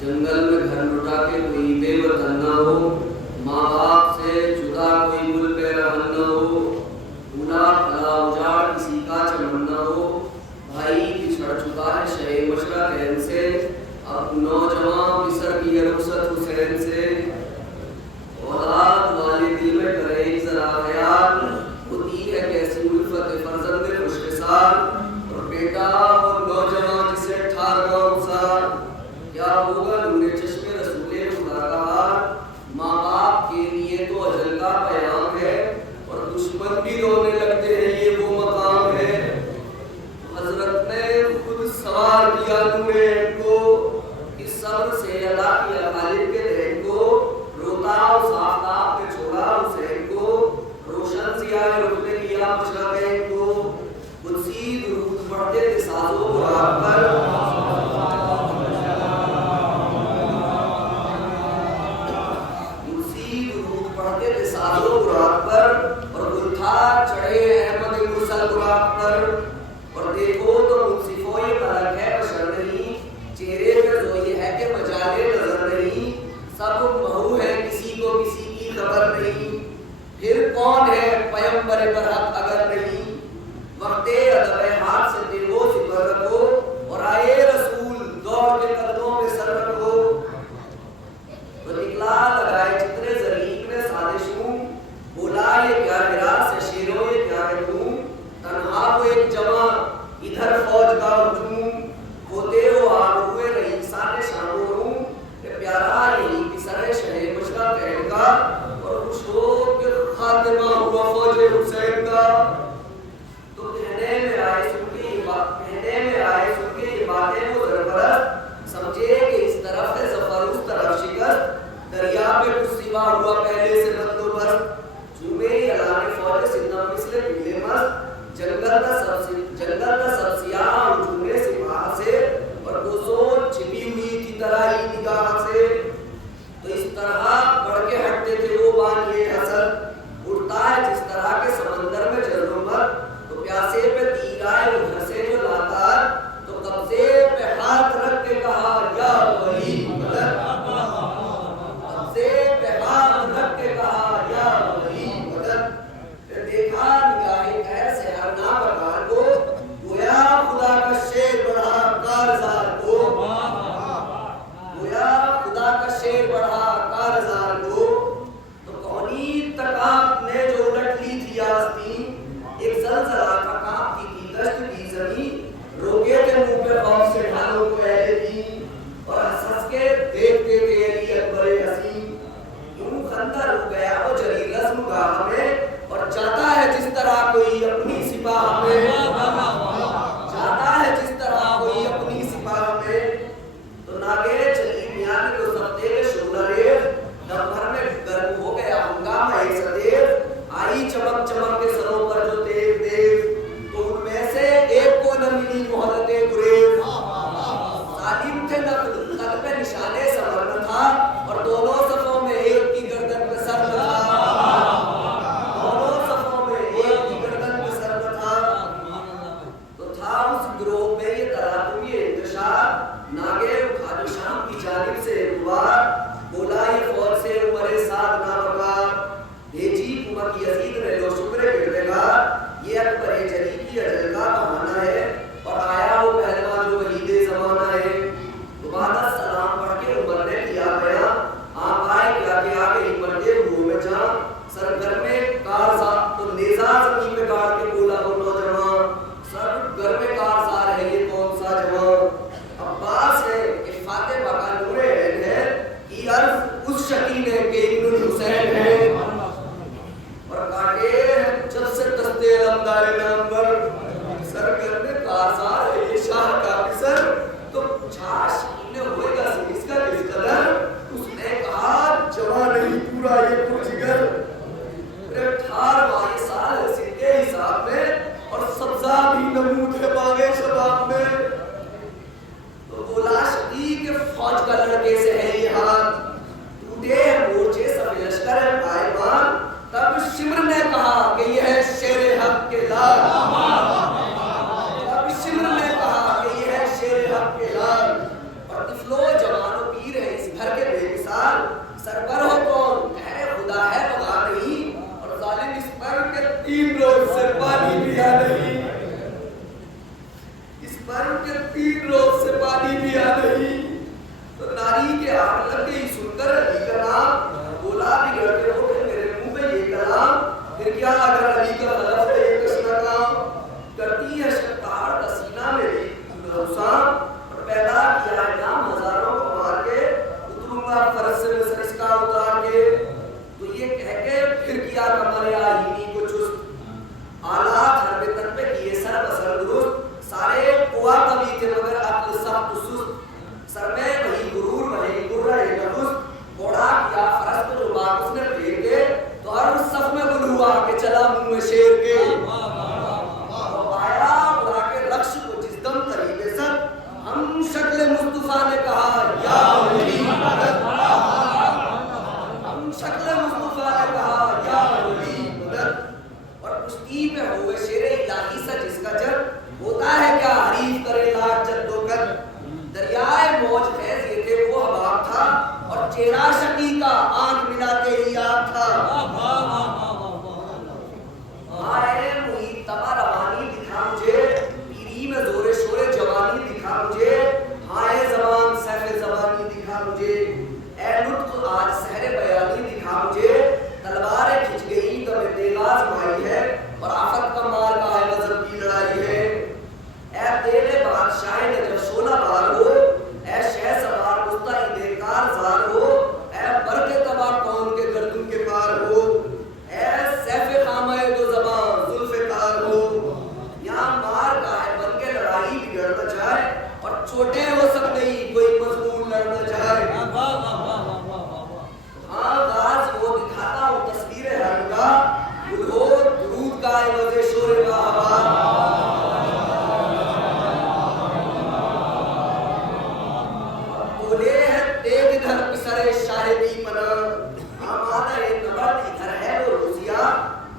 جنگل میں گھر لٹا کے کوئی بے وطن نہ ہو، ماں باپ سے جدا کوئی مل پہ رہن نہ ہو، بھولا بھلا اجاڑ کسی کا چمن نہ ہو، بھائی بچھڑ چکا ہے شہ مشرق عین سے، اب نوجوان بسر کی ہے رخصت حسین سے، اولاد والے دل میں کرے ذرا خیال، ہوتی ہے کیسی الفت فرزند خوش سال، اور بیٹا اور نوجوان جسے 18 سال، کیا ہوگا نور چشم رسول خدا کا حال، ماں باپ کے لیے تو اجل کا پیام ہے، اور دشمن بھی رونے لگتے ہیں یہ وہ مقام ہے، حضرت نے خود سوار کیا نور عین کو، اس صبر سے ادا کیا خالد کے دین کو، روتا اس آفتاب نے چھوڑا حسین کو، روشن ضیاء رخ نے کیا مشرق عین کو، قدسی درود پڑھتے تھے ساز و براق پر، قدسی درود پڑھتے تھے ساز و براق پر، اور گل تھا چڑھے احمد مرسل براق پر، اور دیکھو تو منصفو یہ ملک ہے بشر نہیں، چہرے پہ زوئی ہے کہ مجالے نظر نہیں، سب مہو ہے کسی کو کسی کی خبر نہیں، پھر کون ہے پیمبر برحق اگر نہیں، وقت ادب ہاتھ سے دل و سپر رکھو، اور آئے رسول دور کے قدموں پہ سر رکھو، تو نکلا لگائے چترے زریق نے سازشوں، بولا یہ کیا ہرا سے شیروں یہ کیا ہے تم، تنہا وہ ایک جمع ادھر فوج کا ہجوم، ہوتے ہو آگ ہوئے رئیسان شام و روم، کہ پیارا یہی پسر شہ مشرق عین کا، اور خوش ہو کہ خاتمہ ہوا فوج حسین کا، تو کہنے میں آئے سن کے یہ باتیں وہ زرپرست، سمجھے کہ اس طرف ہے ظفر اس طرف شکست، دریا پہ کچھ سوا ہوا پہلے سے بندوبست، جمعے اعلان فوج سندم مثل پیلے مست، جنگل کا سب سیاہ ہجوم سپاہ سے، اور وہ سوچ چھپی ہوئی کی طرح ہی نگاہ سے، تو اس طرح بڑھ کے ہٹتے تھے وہ بانیے حسد، اڑتا ہے جس طرح کے سمندر میں جرمت، تو پیاسے پہ تیر آئے ادھر سے جو لاتار، تو قبضے پہ ہاتھ رکھ کے کہا یا ولی مدد، قبضے پہ ہاتھ رکھ کے کہا یا ولی مدد، دیکھا نگاہ ایسے ہر نابکار کو، گویا خدا کا شیر بڑھا کارزار کو، گویا خدا کا شیر بڑھا کارزار کو، تو کونی تکاپ نے جو الٹ لی تھی آستین، ایک زلزلہ کا کانپتی تھی دشت کی زمین، روکے تھے منہ پہ خوف سے ڈھالوں کو اہل دین، اور ہنس ہنس کے دیکھتے تھے علی اکبر حسین، یوں خندر ہو گیا وہ جری رسم گاہ میں، اور جاتا ہے جس طرح کوئی اپنی سپاہ میں، جاتا ہے جس طرح کوئی اپنی سپاہ میں، تو ناگے چلی میاں نے تو سب دے شعلہ ریز، دم بھر میں گرم ہو گیا ہنگامہ ایک سدیز، آئی چمک چمک کے سروں پر جو تیز تیز، تو ان میں سے ایک کو نہ ملی مہلت گریز، ظالم تھے نقل قد پہ نشانے صبر نہ تھا، اور دونوں صفوں میں ایک کی گردن پہ سر نہ تھا، دونوں صفوں میں ایک کی گردن پہ سر نہ تھا، تو تھا اس گروہ میں یہ تلاطم یہ انتشار، ناگے اٹھا جو شام کی جانب سے دوار، بولا یہ فوج سے عمر سعد نابکار، بھیجی کمک یزید نے لو شکر کردگار، یہ اکبر جلی کی اجل کا بہانہ ہے، اور آیا وہ پہلوان جو وحید زمانہ ہے، دوبارہ سلام پڑھ کے عمر نے کیا بیان، آپ آئے کیا کہ آگے ہی مردے روح میں جان، سرگر میں کارزار تو نیزہ زمین پہ گاڑ کے بولا وہ نوجوان، سرگر میں کارزار ہے یہ کون سا جوان، عباس ہے کہ فاطمہ کا نور عین ہے، کی عرض اس شکیل ہے کہ ابن الحسین ہے، اور کاٹے جب سے دستے علمدار نامور، سرگر میں کارزار ہے یہ شاہ کا پسر، تو پوچھا شکیل ہوئے گا اس کا کس قدر، اس نے کہا جوان نہیں پورا یہ پرجگر، 18 سال ہے سن کے حساب میں، اور سبزہ بھی نمود ہے باغ شباب میں، تو بولا شدی کہ فوج چہرہ شقی کا آنکھ ملاتے ہی یاد تھا. آئے محیط تبا روانی دکھا مجھے، پیری میں زور شور جوانی دکھا مجھے، ہائے زبان سیف زبانی دکھا مجھے، اے نطق آج سحر بیانی دکھا مجھے، تلواریں کھچ گئی تو میں دیغاز مائی ہے اور آفت کا مار کا ہے مذہب کی لڑائی ہے. اے تیرے بادشاہ نے جب 16 بار ہو، اے شہ سوار مستعد کار زار ہو، اے برق تباہ کون کے گردن کے پار ہو، اے سیف خامہ دو زبان زلف تار ہو. یہاں مار کا ہے بن کے لڑائی بگڑ نہ جائے اور چوٹیں ہو سب نہیں کوئی مضمون لڑ نہ جائے. آغاز وہ دکھاتا ہوں تصویر حرم کا، گل ہو درود کا عوض شور کا ہوا. بولے ہے تیگ گھر پسر شاہدی منا، آمادہ نبرد ادھر ہے وہ روزیا،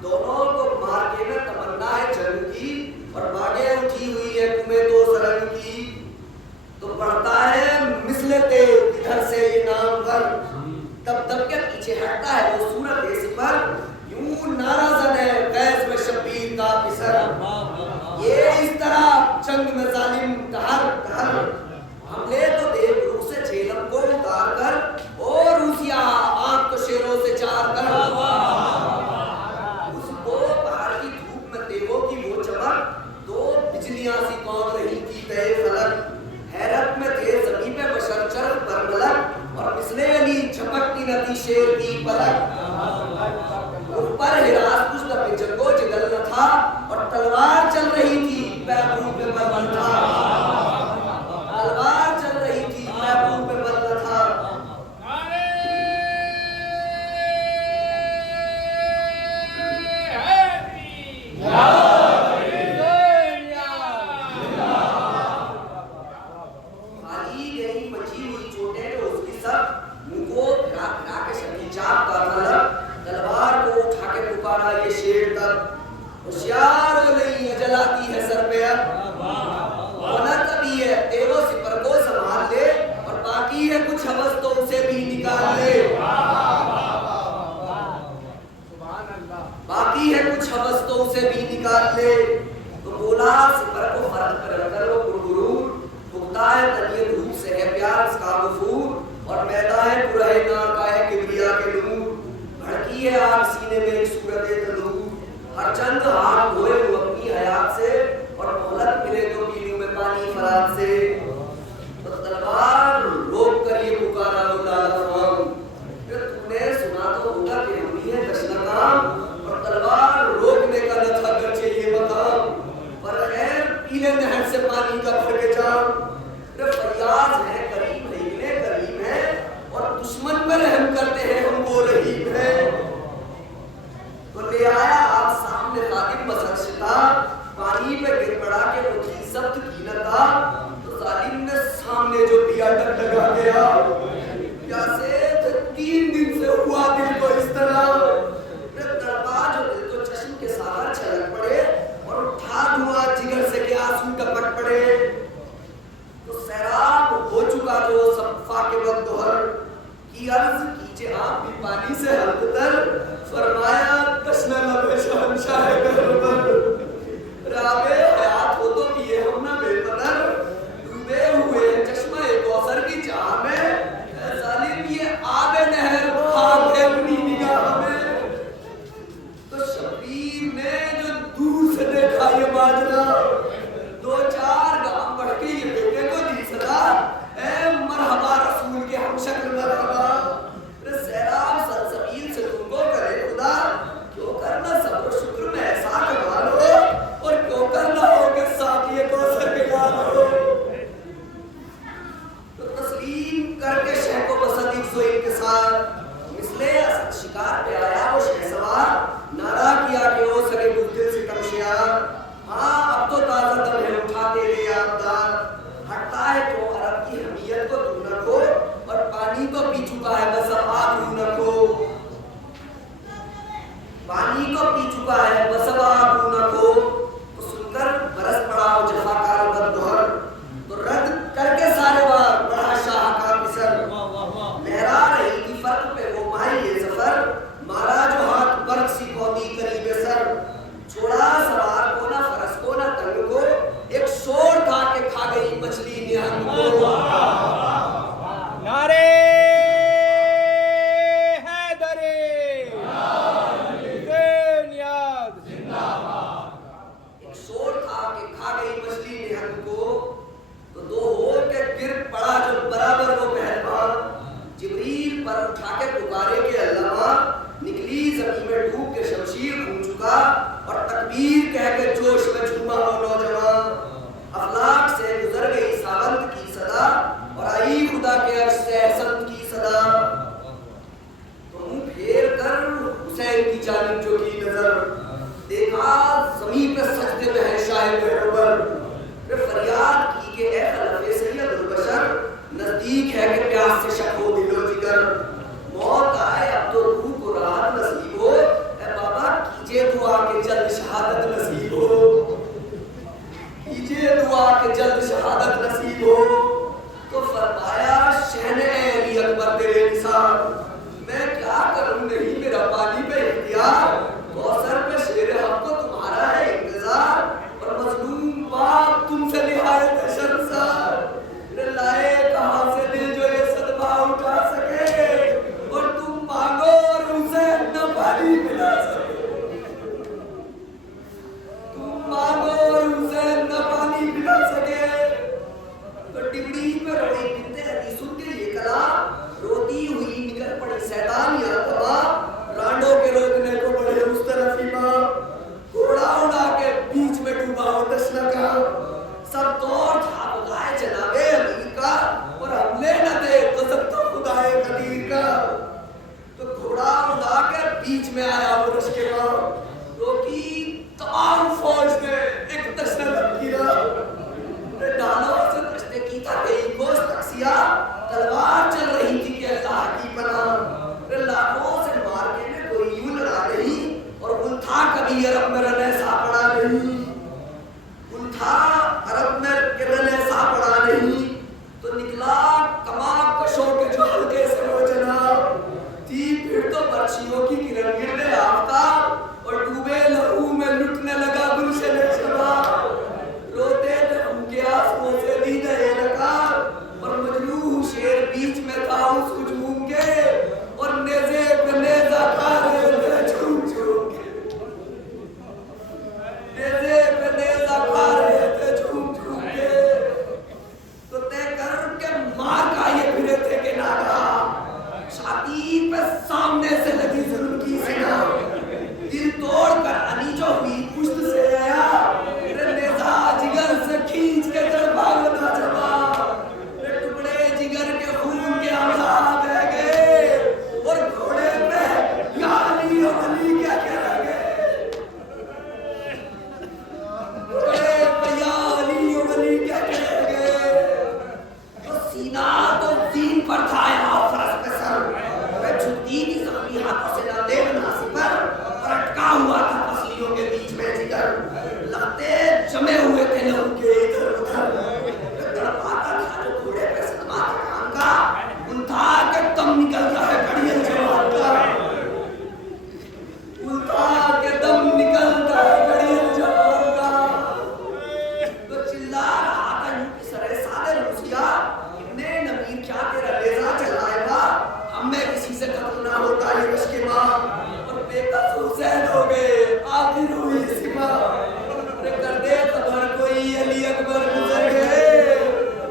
دونوں کو مار کے میں تمنا ہے جنگ کی اور باغیں اٹھی ہوئی ہے تمہیں دو سرنگ کی. تو پڑھتا ہے مثل تیگ ادھر سے یہ نام پر، تب تب کے پیچھے ہٹتا ہے وہ صورت ایسی پر، یوں ناراضن ہے قیس میں شبیر کا پسر. یہ اس طرح جنگ میں ظالم تہر تہر، حملے تو دیکھ روح سے جھیلم کو اتار کر، اور روسیا آنکھ تو شیروں سے چار کر. اس کو باہر کی دھوپ میں تیغوں کی وہ چمک، دو بجلیاں سی کون رہی تھی تے فلک. حیرت میں تھے زمین پہ بشر چرخ پر ملک، اور مثل علی جھپکتی نہ تھی شیر کی پلک. ان پر ہراس کچھ نہ جنگو جدل نہ تھا، اور تلوار چل رہی تھی پیغور پہ بل نہ تھا. تلوار چل رہی تھی پیغور پہ بل نہ تھا. ہوشیار ہو نہیں جلاتی ہے سر پہ اب، ہونا تبھی ہے تیرو سپر کو سنبھال لے، اور باقی ہے کچھ حوث تو اسے بھی نکال لے. باقی ہے کچھ حوث تو اسے بھی نکال لے. تو بولا سپر کو فرق کر کر وہ پرغرور، بھگتا ہے تنیے دھوپ سے ہے پیار اس کا غفور، اور میدان ہے پرہے نار کا ہے کبریا کے نور. بھڑکی ہے آگ سینے میں ایک صورت تندور، ہر چند ہاتھ دھوئے ہو اپنی حیات سے، اور مہلت ملے تو پی لوں میں پانی فرات سے. تو تلوار روک کر یہ پکارا وہ لالا فام، تو نے سنا تو ہوگا کہ ہم ہی ہیں دشنا کام، اور تلوار روکنے کا نہ تھا گرچہ یہ مقام، پر خیر پیلے نہر سے پانی کا بھر کے جام. فریاض ہے کریم ہے ابن کریم ہے، اور دشمن پر رحم کرتے ہیں ہم وہ رحیم ہیں. تو لے آیا آپ سامنے خادم بسر شتا، پانی پہ گر پڑا کہ وہ تھی سبت کی نتا. تو ظالم نے سامنے جو دیا ڈگ لگا گیا، پیاسے 3 دن سے ہوا دل کو اس طرح. تڑپا جو دل کو چشم کے ساغر چھلک پڑے، اور اٹھا دھواں جگر سے کہ آنسو ٹپک پڑے. تو سیراب ہو چکا جو صفا کے وقت دوہر کی، عرض کیجئے آپ بھی پانی سے حلق تر. فرمایا تشنہ لب شہنشاہ گہربر، رابع حیات ہو تو پیے ہم نہ بے پدر. ڈوبے ہوئے چشمہ کوثر کی چاہ میں، اے ظالم یہ آب نہر خاک ہے اپنی نگاہ میں. تو شبیر نے جو دور سے دیکھا یہ ماجرا، 2-4 گام بڑھ کے یہ بیٹے کو دی صدا، اے مرحبا رسول کے ہم شکل مرحبا. سیراب سلسبیل سے تم کو کرے خدا، کیوں کرنا صبر و شکر میں ایسا کمال ہو، اور کیوں کرنا ہو کہ ساتھ یہ کوثر کے گال ہو. تو تسلیم کر کے شہ کو بسد ایک سو انکسار، مثل اسد شکار پہ آیا وہ شہ سوار، نعرہ کیا کہ او سرے بزدل سے کمشیار. ہاں اب تو تازہ دم ہے اٹھا تیرے یاددار، ہٹتا ہے تو عرب کی حمیت کو تو نہ کھو، اور پانی تو پی چکا ہے بس اب آگ رو نہ کھو. پانی کو پی چکا ہے بس اب آگ رو نہ کھو. تو سن کر برس پڑا وہ جفاکار بدگہر، تو رد کر کے سارے بار بڑھا شاہ کا پسر. لہرا رہی عرش سے احسن کی صدا، تو منہ پھیر کر حسین کی جانب جو کی نظر، دیکھا زمین پہ سجدے میں ہے شاہ مہربر، پھر فریاد کی کہ اے خلف سید البشر، نزدیک ہے کہ پیاس سے شک ہو دل و جگر، موت آئے اب تو روح کو راحت نصیب ہو، اے بابا کیجئے دعا کہ جلد شہادت نصیب ہو، کیجئے دعا کہ جلد شہادت نصیب ہو۔ تو فرمایا شہن علی اکبر تیرے نثار، میں کیا کروں نہیں میرا پانی پہ اختیار، کوثر پہ شیر حق کو تمہارا ہے انتظار، اور مظلوم باپ تم سے نہایت ہے شرمسار، لائے کہاں سے دل جو یہ صدمہ اٹھا سکے، اور تم مانگو اور حسین نہ پانی پلا سکے، تم مانگو اور حسین نہ پانی پلا سکے۔ تو ڈبڑی پہ روئی بنتے علی سن کے یہ کلام، روتی ہوئی نکل پڑی سیدان یا تبا، رانڈوں کے روکنے کو بڑھے اس طرف ماں، گھوڑا اڑا کے بیچ میں ڈوبا ہو تشنہ کا، سب دور تھا خدائے جناب امیر کا، اور حملے نہ دے غضب تو خدائے قدیر کا۔ تو گھوڑا اڑا کے بیچ میں آیا وہ رشک ماں، روکی تمام فوج نے ایک تشنہ لکیرا، ڈالوں سے تشنے کی تھا کئی گوشت تقسیہ، تلوار چل رہی تھی کہ اللہ کی پناہ، لاکھوں سے مار کے نے کوئی یوں لڑا نہیں، اور ان تھا کبھی عرب میں رن ایسا پڑا نہیں، ان تھا عرب میں رن ایسا پڑا نہیں، تو نکلا کماں کشوں کے جو حلقے سے وہ جناب، تھی پھر تو برچیوں کی کرن گرنے آفتاب، اور ڈوبے لہو میں لٹنے لگا گلشن شباب، روتے تھے ان کے آنسوؤں سے دیدہ نکار، اور مجروح شیر بیچ میں تھا اس ہجوم کے، اور نیزے پہ نیزہ کھا رہے تھے جھوم جھوم کے، نیزے پہ نیزہ کھا رہے تھے جھوم جھوم کے، تو طے کر کے مار کا یہ پھرے تھے کہ ناگہاں، چھاتی پہ سامنے سے لگی ظلم کی سنا، دل توڑ کر علی جو ہوئی پشت سے آیا، نیزہ جگر سے کھینچ کے تڑپا بنا جما، ٹکڑے جگر کے خون کے آمزہ بہ گئے، اور گھوڑے پہ یا علی و علی کیا کہہ گئے، گھوڑے پہ یا علی و علی کیا کہہ گئے، تو سینہ تو دین پر تھا یا فرس پہ سر، وہ چھٹی کی زخمی ہاتھوں سے نہ دے مناسی پر، اور اٹکا ہوا تھا پسلیوں کے بیچ میں جگر، لگتے جمے ہوئے تھے لہو کے ادھر ادھر، تڑپاتا تھا جو گھوڑے پہ صدمہ تکان کا، ان تھا کہ دم نکلتا ہے گھڑیل جوان کا، ان تھا کہ دم نکلتا ہے گھڑیل جوان کا، تو چلا رہا تھا یوں کی سرے سادے روسیا، ابن نمیر کیا تیرا لیزہ چلائے گا، ہم میں کسی سے قتل نہ ہوتا یہ رشک ماں، اور بے قص حسین ہو گئے آخر ہوئی سما، کر دے خبر کوئی علی اکبر گزر گئے،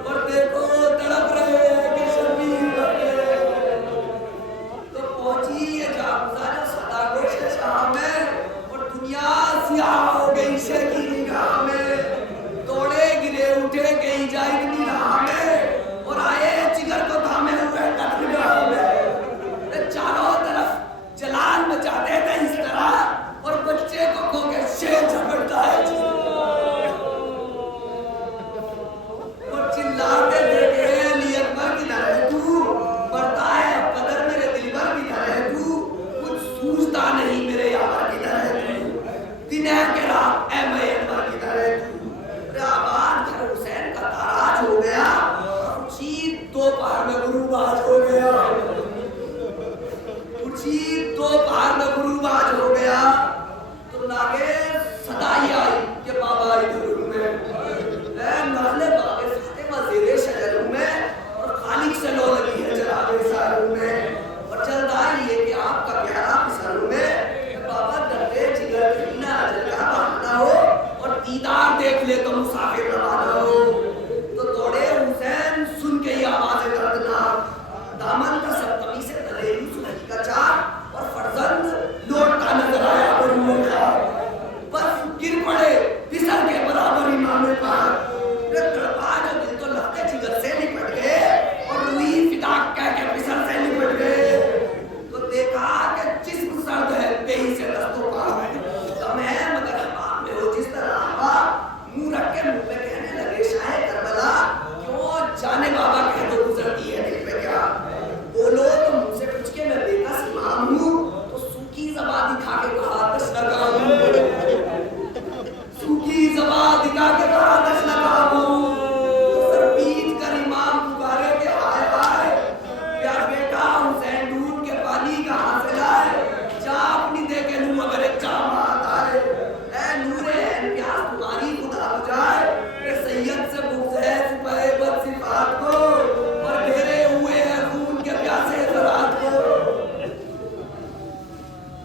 اور دیکھو تڑپ رہے کہ شبیر بگے، تو پہنچی یہ جابزہ جو صدا گوش شاہ میں، اور دنیا سیاہ ہو گئی شے کی نگاہ میں، توڑے گرے اٹھے گئی جائے اتنی راہ میں، اور آئے جگر کو تھامے ہوئے قتل گاہ میں، چاروں طرف جلال مچاتے تھے اس طرح، اور بچے کو کھو کے شیر جھپڑتا ہے جی، اور چلاتے دیکھے علی اکبر کی طرح تو، بڑھتا ہے قدر میرے دل بھر کی طرح تو، کچھ سوچتا نہیں میرے یار کی طرح تو، دن ہے کہ رات اے میں اکبر کی طرح تو، آباد گھر حسین کا تاراج ہو گیا، اونچی دو پہاڑ میں غروب آج ہو گیا، اونچی دو پہاڑ میں غروب آج ہو گیا، تو ناگے صدائی آئی کہ بابا ادھر میں، اے نالے باغ فاطمہ زیر شجر میں، اور خالق سے لو لگی ہے جناب ساروں میں،